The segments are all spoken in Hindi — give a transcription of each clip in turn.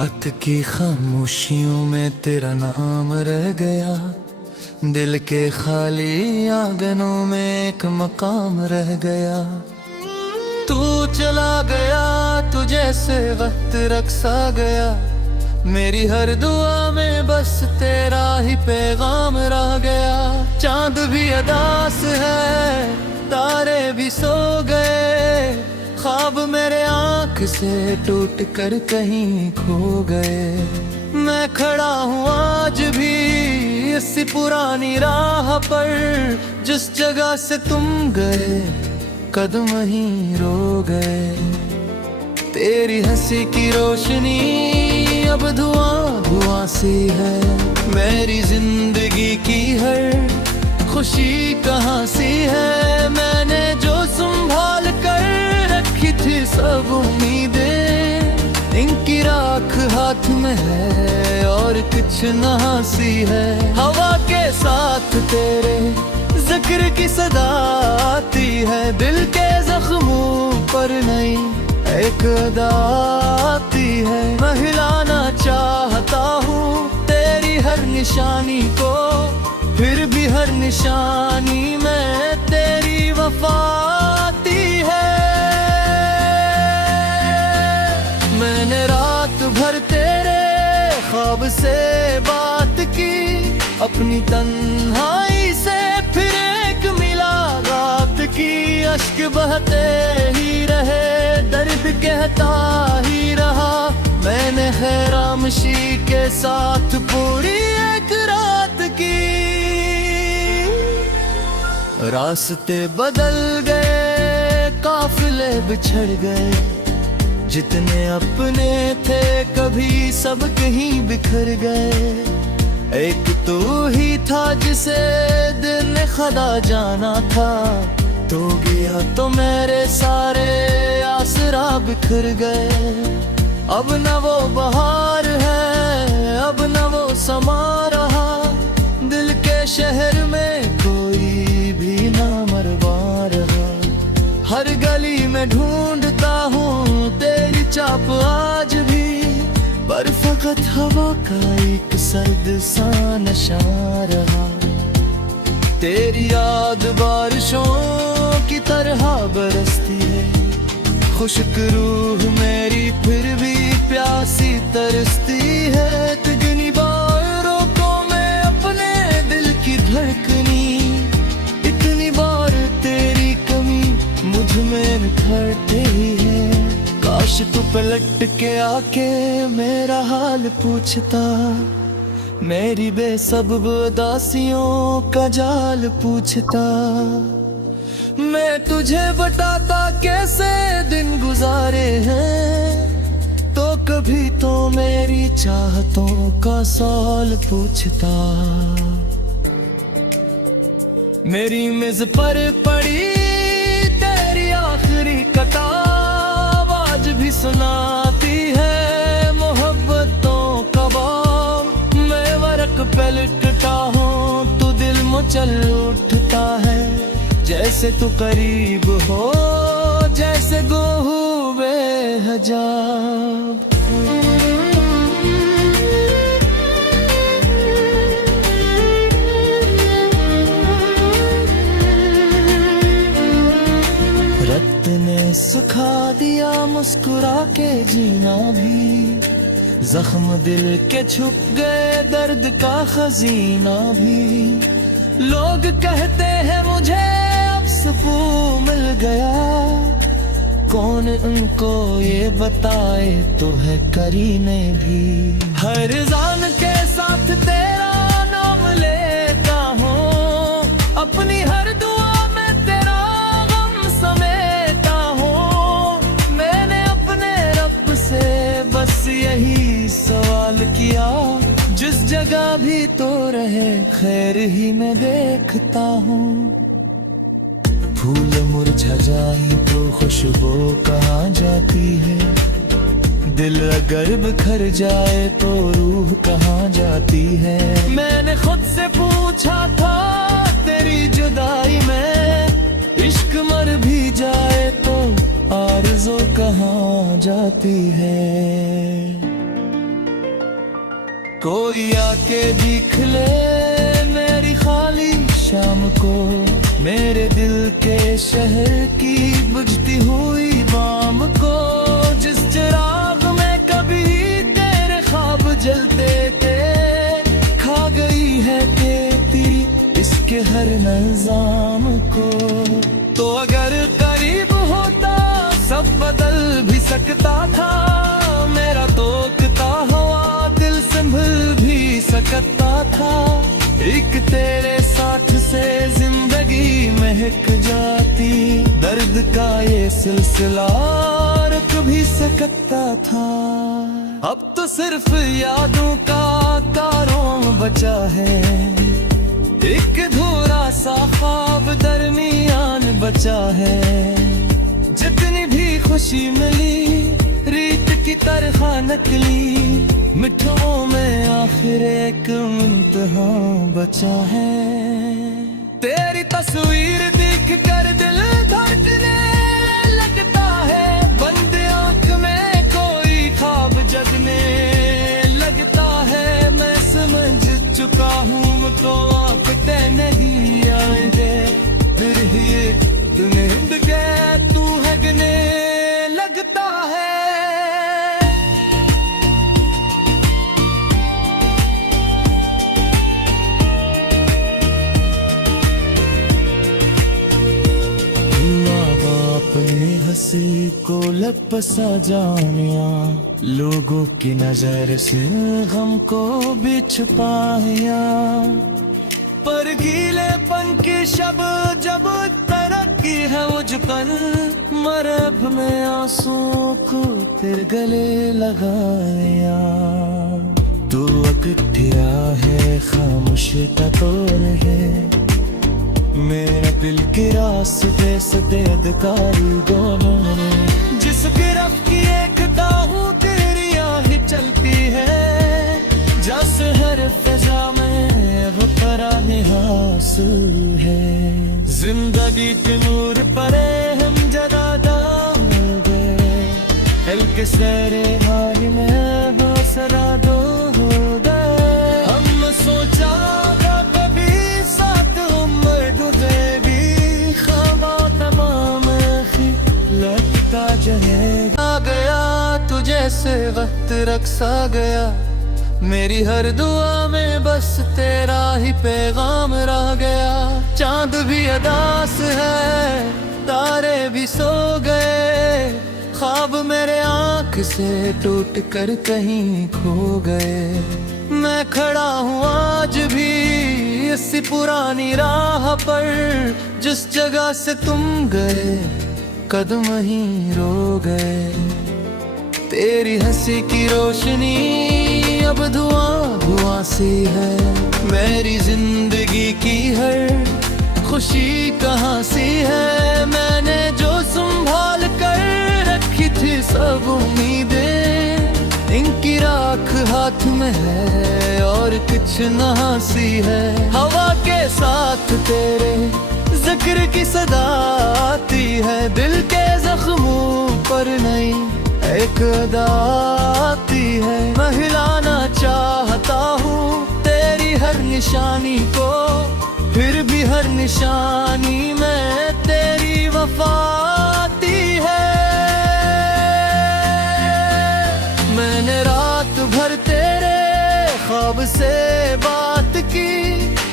रात की खामोशियों में तेरा नाम रह गया, दिल के खाली आंगनों में एक मकाम रह गया। तू चला गया तू जैसे वक्त रक्सा गया, मेरी हर दुआ में बस तेरा ही पैगाम रह गया। चांद भी अदास है, तारे भी सो गए, ख्वाब मेरे आंख से टूट कर कहीं खो गए। मैं खड़ा हूँ आज भी इसी पुरानी राह पर, जिस जगह से तुम गए कदम ही रो गए। तेरी हंसी की रोशनी अब धुआं धुआं सी है, मेरी जिंदगी की हर खुशी कहाँ सी है। मैंने जो संभाल कर रखी थी सब उम्मीदें, इनकी राख हाथ में है और कुछ नहासी है। हवा के साथ तेरे जिक्र की सदा आती है, दिल के जख्मों पर नई एक अदा आती है। मैं हिलाना चाहता हूँ तेरी हर निशानी को, फिर भी हर निशानी में तेरी वफा आती है। मैंने रात भर तेरे ख्वाब से बात की, अपनी तन्हाई से फिर एक मुलाकात की। अश्क बहते ही रहे, दर्द कहता ही रहा, मैंने हैरामशी के साथ पूरी एक रात की। रास्ते बदल गए, काफिले बिछड़ गए, जितने अपने थे कभी सब कहीं बिखर गए। एक तू ही था जिसे दिल ने खुदा जाना था, तो गया तो मेरे सारे आसरा बिखर गए। अब न वो बहार है, अब न वो समा रहा, दिल के शहर में कोई भी ना मरवा रहा। हर गली में ढूंढता हूँ तेरी चाप आज भी, पर फकत हवा का एक सर्द सा नशा रहा। तेरी याद बारिशों की तरह बरसती है, खुश्क रूह मेरी फिर भी प्यासी तरसती है। तिगनी बारों को मैं अपने दिल की धड़कनी, इतनी बार तेरी कमी मुझ में निखरती है। काश तू पलट के आके मेरा हाल पूछता, मेरी बेसबब उदासियों का जाल पूछता। मैं तुझे बताता कैसे दिन गुजारे हैं, तो कभी तो मेरी चाहतों का सवाल पूछता। मेरी मेज पर पड़ी तेरी आखिरी किताब आज भी सुनाती है मोहब्बतों का बाब। मैं वरक पलटता हूँ तो दिल मचल उठता है, जैसे तू करीब हो जैसे गोहू बेहजाब। रक्त ने सुखा दिया मुस्कुरा के जीना भी, जख्म दिल के छुप गए दर्द का खजीना भी। लोग कहते हैं मुझे अब सुकून मिल गया, कौन उनको ये बताए तो है करीने भी। हर जान के साथ तेरा नाम लेता हूँ, अपनी हर दुआ में तेरा गम समेटा हूँ। मैंने अपने रब से बस यही सवाल किया, जिस जगह भी तो रहे खैर ही मैं देखता हूँ। फूल मुरझा जाए तो खुशबू कहाँ जाती है, दिल अगर बिखर जाए तो रूह कहाँ जाती है। मैंने खुद से पूछा था तेरी जुदाई में, इश्क मर भी जाए तो आरज़ू कहाँ जाती है। कोई आके दिख ले मेरी खाली शाम को, मेरे दिल के शहर की बुझती हुई बाम को। जिस चिराग में कभी तेरे ख्वाब जलते थे, खा गई है तेरी इसके हर नज़ाम को। तो अगर करीब होता सब बदल भी सकता था, मेरा तोकता हवा दिल संभल भी सकता था। एक तेरे साथ से जिंदगी महक जाती, दर्द का ये सिलसिला रुक भी सकता था। अब तो सिर्फ यादों का कारवां बचा है, एक अधूरा सा ख्वाब दरमियान बचा है। जितनी भी खुशी मिली रीत की तरह नकली, मिठों में आखिर एक इम्तिहान बचा है। तेरी तस्वीर देख कर दिल धड़कने लगता है, बंद आंख में कोई ख्वाब जगने लगता है। मैं समझ चुका हूँ मुझको वापस नहीं आएंगे, फिर ही तुम्हें गए तू है गने लगता है। अपने हंसी को लब सा जानिया, लोगों की नजर से गम को भी छुपाया। पर गीलेपन की शब जब तरक्की है मुझपन, मरब में आंसुओं को फिर गले लगाया। तू अकठिया है खामोश तोड़ है, मेरे दिल के रास्ते सफेद कारीगरों ने। जिस गिरफ्त की एक दाहू तेरी ही चलती है, जस हर फिजा में वो तराने हासिल है। जिंदगी के नूर परे हम जरा दाओगे, हल्के सरे हारी में वो सरा दो गए। हम सोचा कभी साथ उम्र गुजरेगी, खामा तमाम लगता जहेगा। आ गया तुझे से वक्त रक्सा गया, मेरी हर दुआ में बस तेरा ही पैगाम रह गया। चांद भी अदास है, तारे भी सो गए, ख्वाब मेरे आंख से टूट कर कहीं खो गए। मैं खड़ा हूँ आज भी इसी पुरानी राह पर, जिस जगह से तुम गए कदम ही रो गए। तेरी हंसी की रोशनी अब धुआं धुआं सी है, मेरी जिंदगी की हर खुशी कहाँ सी है। मैंने जो संभाल कर रखी थी सब उम्मीदें, इनकी राख हाथ में है और कुछ नहासी है। हवा के साथ तेरे जिक्र की सदा आती है, दिल के जख्मों पर नहीं एक अदा आती है। मैं हिलाना चाहता हूँ तेरी हर निशानी को, फिर भी हर निशानी में तेरी वफा आती है। मैंने रात भर तेरे ख्वाब से बात की,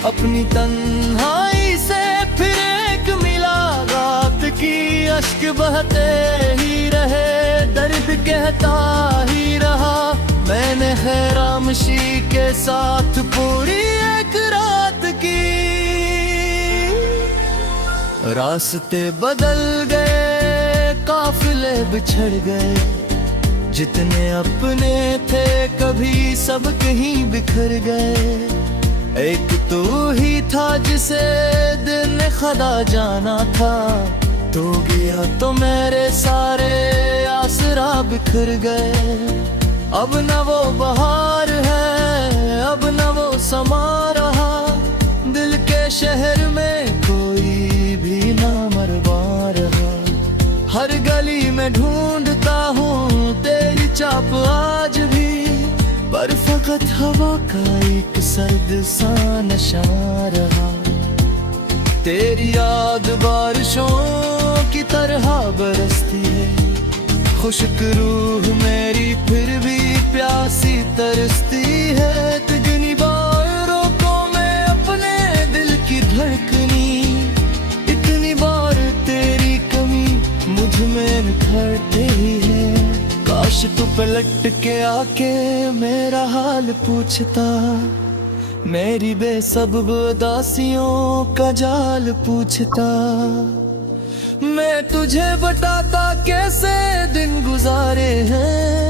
अपनी तन्हाई से फिर एक मुलाकात की। अश्क बहते ही रहे, दर्द कहता ही रहा, मैंने खैरामशी के साथ पूरी एक रात की। रास्ते बदल गए, काफिले बिछड़ गए, जितने अपने थे कभी सब कहीं बिखर गए। एक तू ही था जिसे दिल ने खुदा जाना था, तू गया तो मेरे सारे आसरा बिखर गए। अब न वो बहार है, अब न वो समा रहा, दिल के शहर में कोई भी ना मरवा रहा। हर गली में ढूंढता हूँ तेरी चाप आज भी, पर पर फकत हवा का एक सर्द सा नशा रहा। तेरी याद बारिशों की तरह बरसती है, खुश्क रूह मेरी फिर भी प्यासी तरसती है। तिगनी बारों को मैं अपने दिल की धड़कनी, इतनी बार तेरी कमी मुझ में निखरती है। काश तू पलट के आके मेरा हाल पूछता, मेरी बेसबब उदासियों का जाल पूछता। मैं तुझे बताता कैसे दिन गुजारे हैं,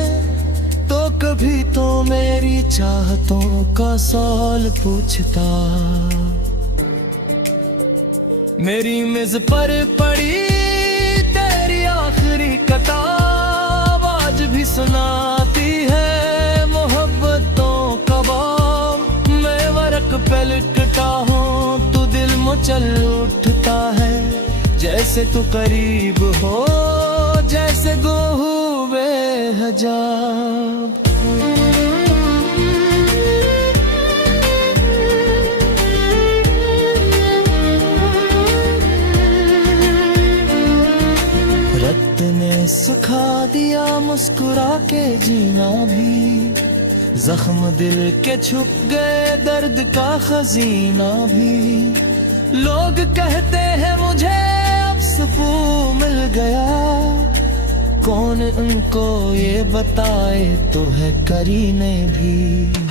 तो कभी तो मेरी चाहतों का सवाल पूछता। मेरी मेज पर पड़ी तेरी आखिरी किताब आज भी सुनाती है मोहब्बतों का बाब। मैं वरक पे लिखता हूँ तू दिल मचल उठता है, जैसे तू करीब हो जैसे गोहू बेहजाब। रक्त ने सिखा दिया मुस्कुरा के जीना भी, जख्म दिल के छुप गए दर्द का खजीना भी। लोग कहते हैं मुझे अब सुकून मिल गया, कौन उनको ये बताए तो है करीने भी।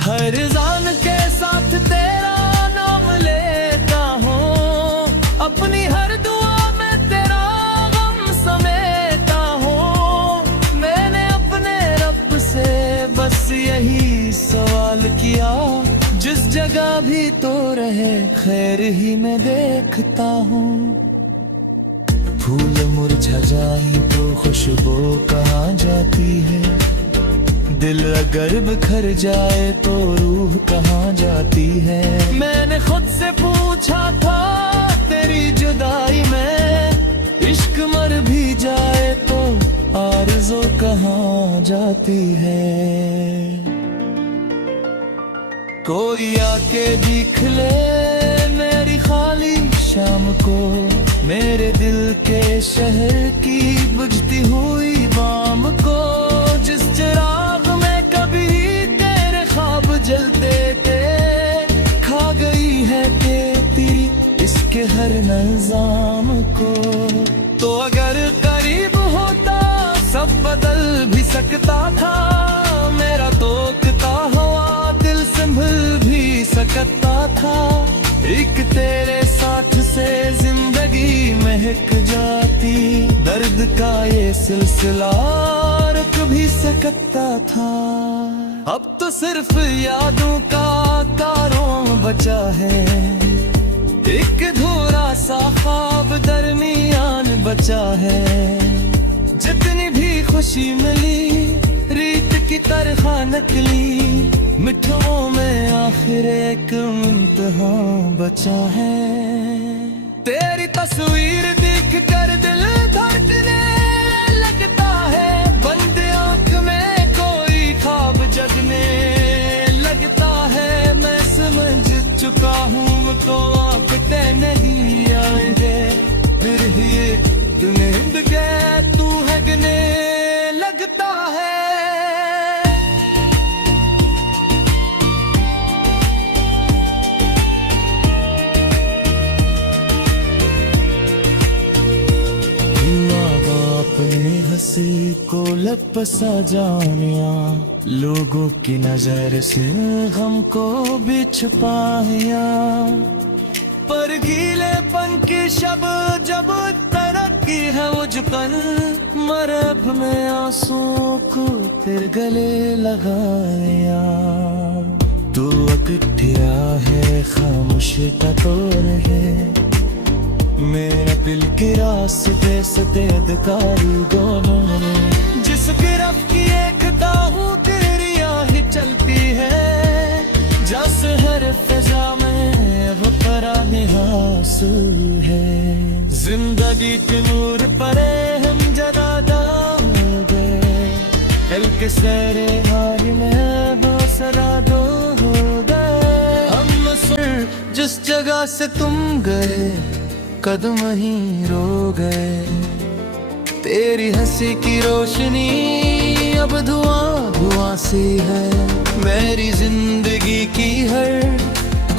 हर जान के साथ तेरा नाम लेता हूँ, अपनी हर दुआ में तेरा गम समेटा हूँ। मैंने अपने रब से बस यही सवाल किया, जिस जगह भी तो रहे खैर ही मैं देखता हूँ। फूल मुरझा जाए तो खुशबू कहाँ जाती है, दिल अगर बिखर जाए तो रूह कहाँ जाती है। मैंने खुद से पूछा था तेरी जुदाई में, इश्क मर भी जाए तो आरज़ू कहाँ जाती है। कोई आके दिख ले मेरी खाली शाम को, मेरे दिल के शहर की बुझती हुई बाम को। जिस चिराग में कभी तेरे ख्वाब जलते थे, खा गई है तेरी इसके हर नज़ाम को। तो अगर करीब होता सब बदल भी सकता था, मेरा तोकता हुआ दिल संभल भी सकता था। एक तेरे साथ से जिंदगी महक जाती, दर्द का ये सिलसिला रुक भी सकता था। अब तो सिर्फ यादों का कारवां बचा है, एक अधूरा सा ख्वाब दरमियान बचा है। जितनी भी खुशी मिली रीत की तरह नकली, मिठों में आखिर एक इम्तिहा बचा है। तेरी तस्वीर देख कर दिल धड़कने लगता है, बंद आँख में कोई ख्वाब जगने लगता है। मैं समझ चुका हूँ तो वापते नहीं आएंगे, फिर ही नींद गए तू है गने लगता है। अपने हंसी को लपसा जानिया, लोगों की नजर से गम को भी छुपाया। पर गीलेपन की शब जब तरक्की है मुझकन, मरब में आंसुओं को फिर गले लगाया। तू अकठिया है खामोश तोड़ है, मेरा दिल के रास्ते सतेदकारी गोलों में। जिस गिरफ्त की एक दाहू तेरी आही चलती है, जस हर फिजा में वो तराने हासिल है। जिंदगी के नूर परे हम जदा दागे, दिल के सरे हारी में बस सरा दो हो गए हम। जिस जगह से तुम गए कदम ही रो गए। तेरी हंसी की रोशनी अब धुआं धुआं सी है। मेरी जिंदगी की हर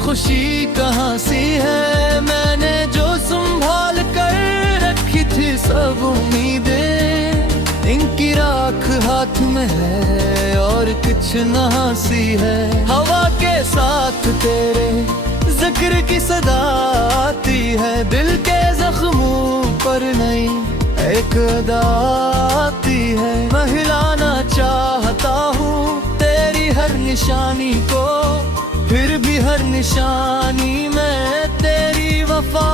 खुशी कहाँ सी है। मैंने जो संभाल कर रखी थी सब उम्मीदें, इनकी राख हाथ में है और कुछ नहासी है। हवा के साथ तेरे जिक्र की सदा आती है। दिल के जख्मों पर नई एक अदा आती है। मैं हिलाना चाहता हूँ तेरी हर निशानी को, फिर भी हर निशानी में तेरी वफा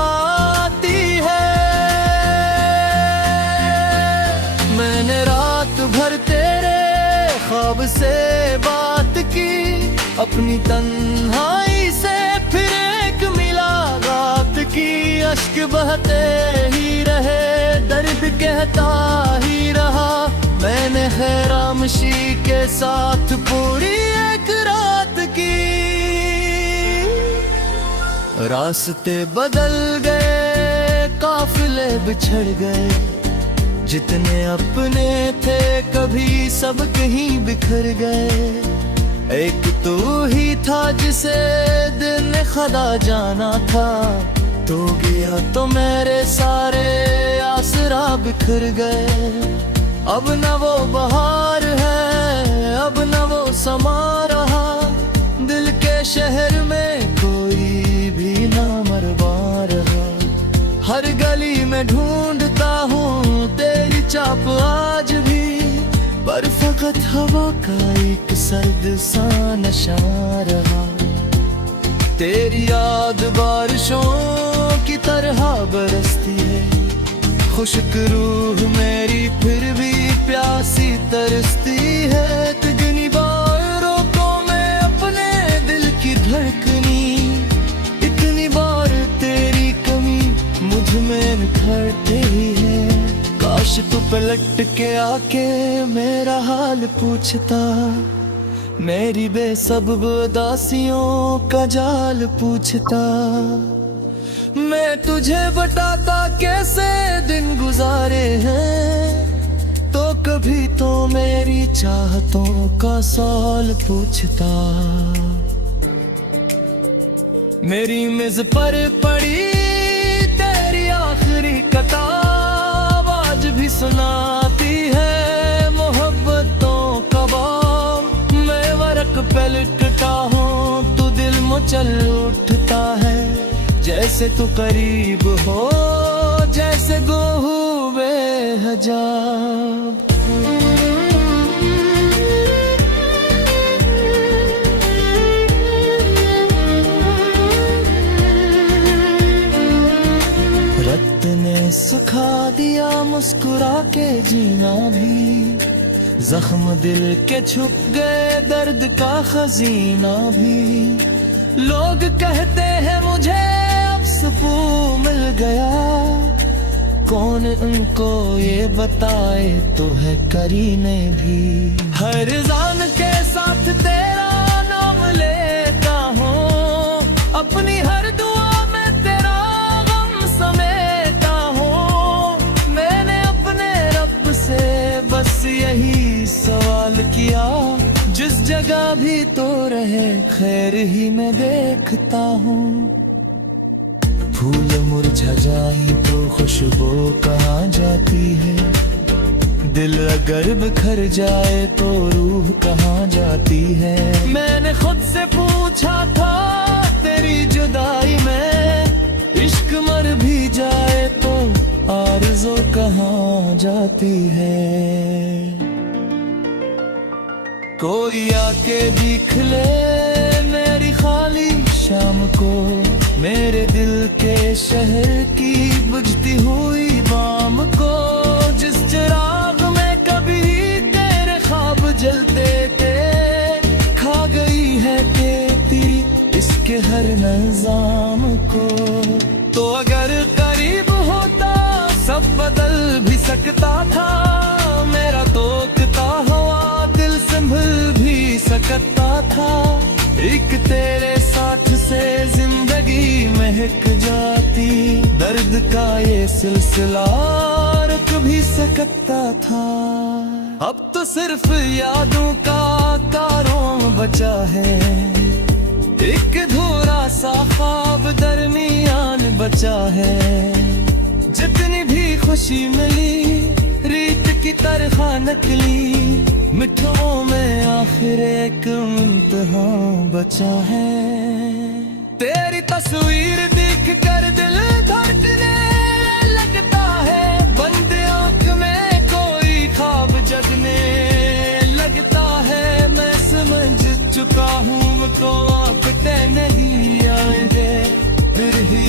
आती है। मैंने रात भर तेरे ख्वाब से बात की, अपनी तन्हाई से फिर एक मुलाकात की। अश्क बहते ही रहे, दर्द कहता ही रहा। मैंने खैरामशी के साथ पूरी एक रात की। रास्ते बदल गए, काफिले बिछड़ गए। जितने अपने थे कभी सब कहीं बिखर गए। एक तू ही था जिसे दिल ने खुदा जाना था। तू गया तो मेरे सारे आसरा बिखर गए। अब न वो बहार है, अब न वो समा रहा। दिल के शहर में कोई भी ना मरवा रहा। हर गली में ढूंढता हूँ तेरी चाप आज भी, पर फकत हवा का एक सर्द सा नशा रहा। तेरी याद बारिशों की तरह बरसती है। खुश्क रूह मेरी फिर भी प्यासी तरसती है। तिगनी बारों को मैं अपने दिल की धड़कनी, इतनी बार तेरी कमी मुझ में निखरती है। काश तू पलट के आके मेरा हाल पूछता, मेरी बेसबब उदासियों का जाल पूछता। मैं तुझे बताता कैसे दिन गुजारे हैं, तो कभी तो मेरी चाहतों का सवाल पूछता। मेरी मेज पर पड़ी तेरी आखिरी किताब आज भी सुनाती है मोहब्बतों का बाब। मैं वरक पे लिटता हूँ तो दिल मचल उठता है। जैसे तू करीब हो, जैसे गोहू बेहजाब। रक्त ने सिखा दिया मुस्कुरा के जीना भी। जख्म दिल के छुप गए, दर्द का खजीना भी। लोग कहते हैं मुझे सुकून मिल गया, कौन उनको ये बताए तो है करीने भी। हर जान के साथ तेरा नाम लेता हूँ, अपनी हर दुआ में तेरा गम समेटा हूँ। मैंने अपने रब से बस यही सवाल किया, जिस जगह भी तो रहे खैर ही मैं देखता हूँ। फूल मुरझा जाए तो खुशबू कहाँ जाती है, दिल अगर बिखर जाए तो रूह कहाँ जाती है। मैंने खुद से पूछा था तेरी जुदाई में, इश्क मर भी जाए तो आरज़ू कहाँ जाती है। कोई आके दिख ले मेरी खाली शाम को, मेरे दिल के शहर की बुझती हुई बाम को। जिस चिराग में कभी तेरे ख्वाब जलते थे, खा गई है तेरी इसके हर निजाम को। तो अगर करीब होता सब बदल भी सकता था, मेरा तोकता हुआ दिल संभल भी सकता था। था, एक तेरे साथ से जिंदगी महक जाती। दर्द का ये सिलसिला रुक भी सकता था। अब तो सिर्फ यादों का कारवां बचा है, एक अधूरा सा ख्वाब दरमियान बचा है। जितनी भी खुशी मिली रीत की तरह नकली, मिठों में आखिर एक इम्तिहान बचा है। तेरी तस्वीर देख कर दिल धड़कने लगता है, बंद आँख में कोई ख्वाब जगने लगता है। मैं समझ चुका हूँ मुझको आपटे नहीं आएंगे, फिर ही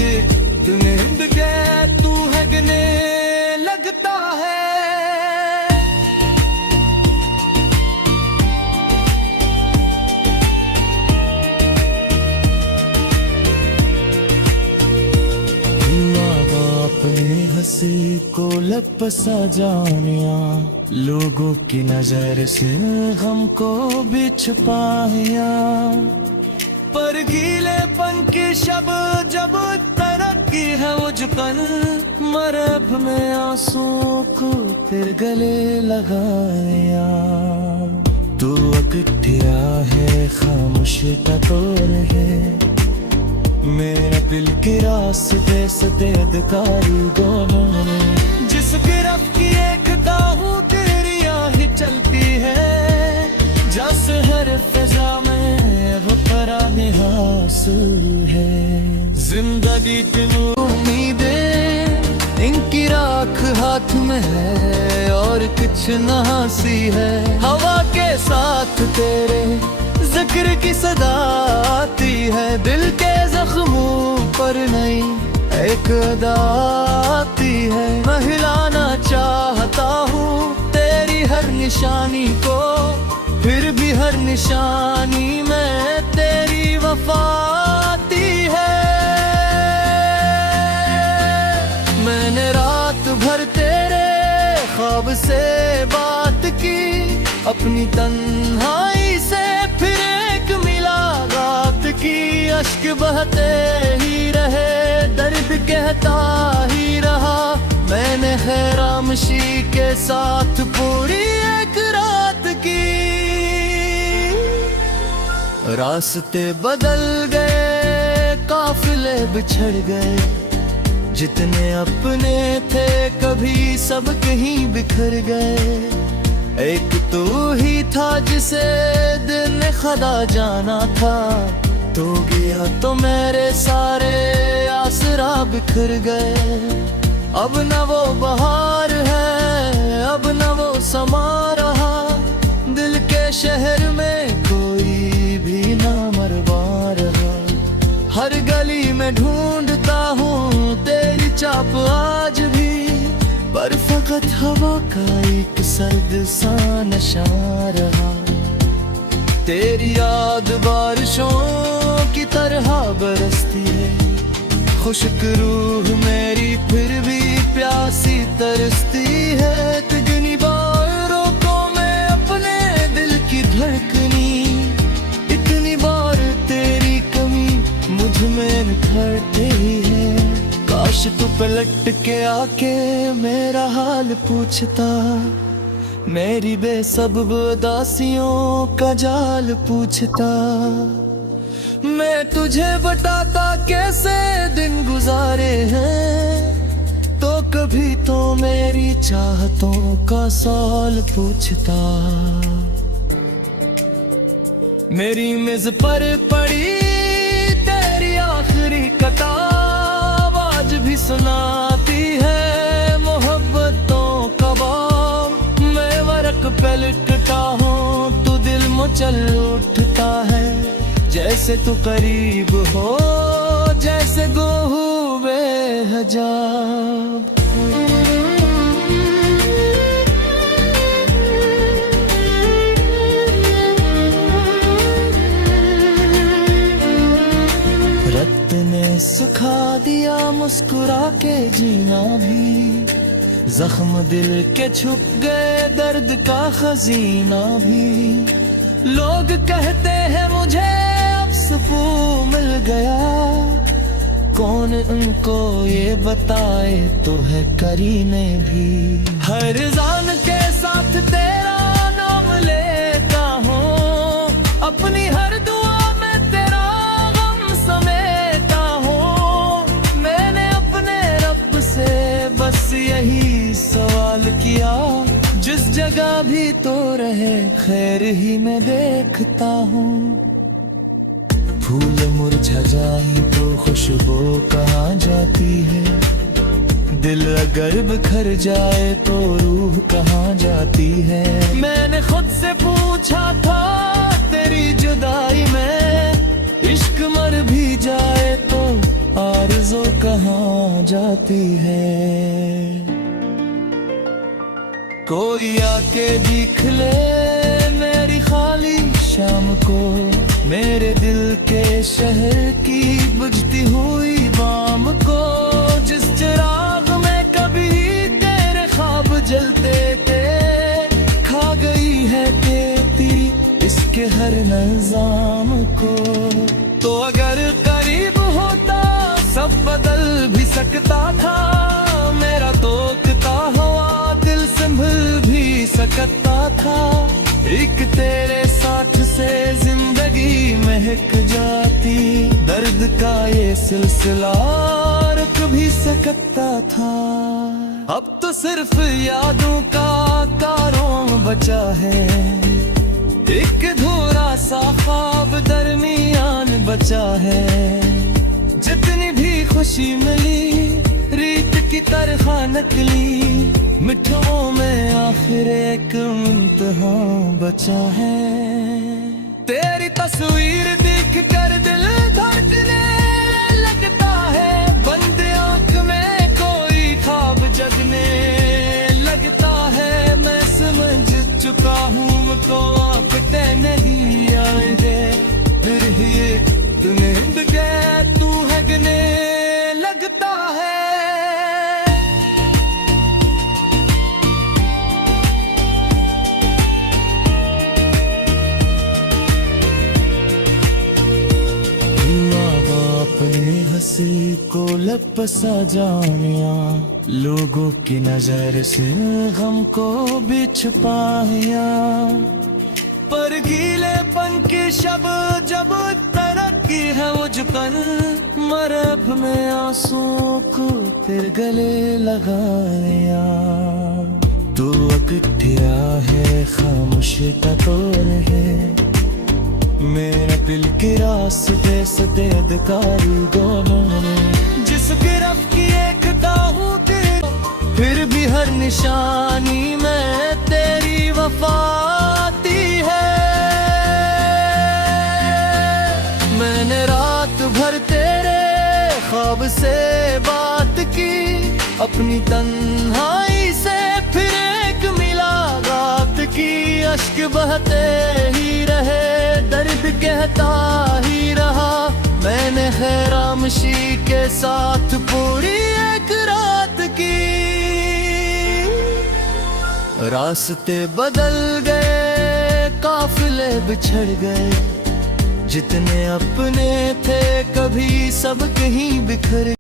नींद गए तू हगने लगता है। अपने हंसी को लपसा जानिया, लोगों की नजर से गम को भी छुपाया। पर गीलेपन की शब जब तरक्की है वो जुकन, मरब में आंसुओं को फिर गले लगाया। तू अकठिया है खामोश का तोड़ है, मेरे दिल के रास्ते सदेद कारीगरों ने। जिस गिरफ्त की एक दाहू तेरी ही चलती है, जैसे हर फिजा में वो तराने हासिल है। जिंदगी की उम्मीदें इनकी राख हाथ में है, और कुछ नहासी है। हवा के साथ तेरे जिक्र की सदा आती है, दिल के जख्मों पर नहीं एक अदा आती है। मैं हिलाना चाहता हूँ तेरी हर निशानी को, फिर भी हर निशानी में तेरी वफा आती है। मैंने रात भर तेरे ख्वाब से बात की, अपनी तन्हाई से फिर एक मुलाकात की। अश्क बहते ही रहे, दर्द कहता ही रहा, मैंने खैरामशी के साथ पूरी एक रात की। रास्ते बदल गए, काफिले बिछड़ गए, जितने अपने थे कभी सब कहीं बिखर गए। एक तू ही था जिसे दिल ने खुदा जाना था, तू गया तो मेरे सारे आसरा बिखर गए। अब न वो बहार है, अब न वो समा रहा, दिल के शहर में कोई भी ना मरवा रहा। हर गली में ढूंढता हूँ तेरी चाप आज भी, पर फकत हवा का एक सर्द सा नशा रहा। तेरी याद बारिशों की तरह बरसती है, खुश्क रूह मेरी फिर भी प्यासी तरसती है। कितनी बार रोको मैं अपने दिल की धड़कनी, इतनी बार तेरी कमी मुझ में निखरती है। काश तू पलट के आके मेरा हाल पूछता, मेरी बेसबब उदासियों का जाल पूछता। मैं तुझे बताता कैसे दिन गुजारे हैं, तो कभी तो मेरी चाहतों का सवाल पूछता। मेरी मेज पर पड़ी तेरी आखिरी किताब आज भी सुनाती है मोहब्बतों का बाब। मैं वरक पे लिखता हूँ तू दिल मचल उठता है, जैसे तू करीब हो जैसे गोहू बेहजाब। रत ने सिखा दिया मुस्कुरा के जीना भी, जख्म दिल के छुप गए दर्द का खजीना भी। लोग कहते हैं मुझे अब सुकून मिल गया, कौन उनको ये बताए तो है करीने भी। हर जान के साथ तेरा नाम लेता हूँ, अपनी हर दुआ में तेरा गम समेटा हूँ। मैंने अपने रब से बस यही सवाल किया, जिस जगह भी तो रहे खैर ही मैं देखता हूँ। फूल मुरझा जाए तो खुशबू कहाँ जाती है, दिल अगर बिखर जाए तो रूह कहाँ जाती है। मैंने खुद से पूछा था तेरी जुदाई में, इश्क मर भी जाए तो आरज़ू कहाँ जाती है। कोई आके दिख ले मेरी खाली शाम को, मेरे दिल के शहर की बुझती हुई बाम को। जिस चिराग में कभी तेरे ख्वाब जलते थे, खा गई है खेती इसके हर निजाम को। तो अगर करीब होता सब बदल भी सकता था, मेरा तोकता हवा दिल संभल भी सकता था। एक तेरे साथ से जिंदगी महक जाती, दर्द का ये सिलसिला रुक भी सकता था। अब तो सिर्फ यादों का कारवां बचा है, एक अधूरा सा ख्वाब दरमियान बचा है। जितनी भी खुशी मिली रीत की तरह नकली, मिठों में आखिर एक इम्तिहान बचा है। तेरी तस्वीर देख कर दिल धड़कने लगता है, बंद आँख में कोई ख्वाब जगने लगता है। मैं समझ चुका हूँ मुझको वापते नहीं आएंगे, फिर ही तुम्हें बगैर तू हगने लगता है। अपने हंसी को लब सजानिया, लोगों की नजर से गम को भी छुपाया। पर गीलेपन की शब जब तरक्की है मुझपन, मरब में आंसुओं को फिर गले लगाया। तू अकठिया है खामोश का तो है, मेरे दिल के रास्ते सदे अधिकारी दोनों ने। जिस गिरफ की एक दाहू के फिर भी हर निशानी में तेरी वफाती है। मैंने रात भर तेरे ख्वाब से बात की, अपनी तन्हाई से फिर एक मुलाकात की। अश्क बहते ही रहे दर्द कहता ही रहा, मैंने खैरामशी के साथ पूरी एक रात की। रास्ते बदल गए काफिले बिछड़ गए, जितने अपने थे कभी सब कहीं बिखर